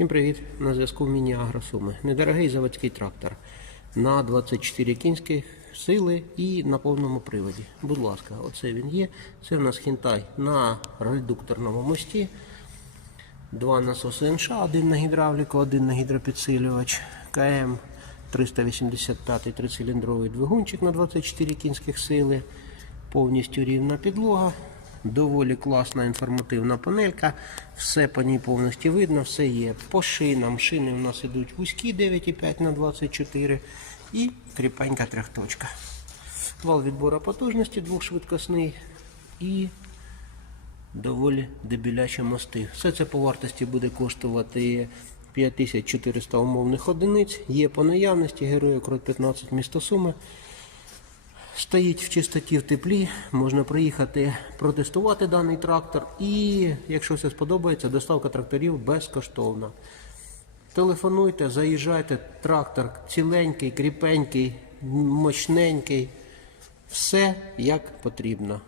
Всім привіт! На зв'язку Міні Агросуми. Недорогий заводський трактор на 24 кінські сили і на повному приводі. Будь ласка, оце він є. Це в нас хінтай на редукторному мості. Два насоси НШ, один на гідравліку, один на гідропідсилювач. КМ 385 трициліндровий двигунчик на 24 кінських сили. Повністю рівна підлога. Доволі класна інформативна панелька. Все по ній повністю видно, все є по шинам. Шини у нас ідуть вузькі 9,5 на 24 і кріпенька трьохточка. Вал відбору потужності двохшвидкосний і доволі дебілячі мости. Все це по вартості буде коштувати 5400 умовних одиниць. Є по наявності герою крот 15 місто Суми. Стоїть в чистоті в теплі, можна приїхати протестувати даний трактор і, якщо все сподобається, доставка тракторів безкоштовна. Телефонуйте, заїжджайте, трактор ціленький, кріпенький, мощненький. Все як потрібно.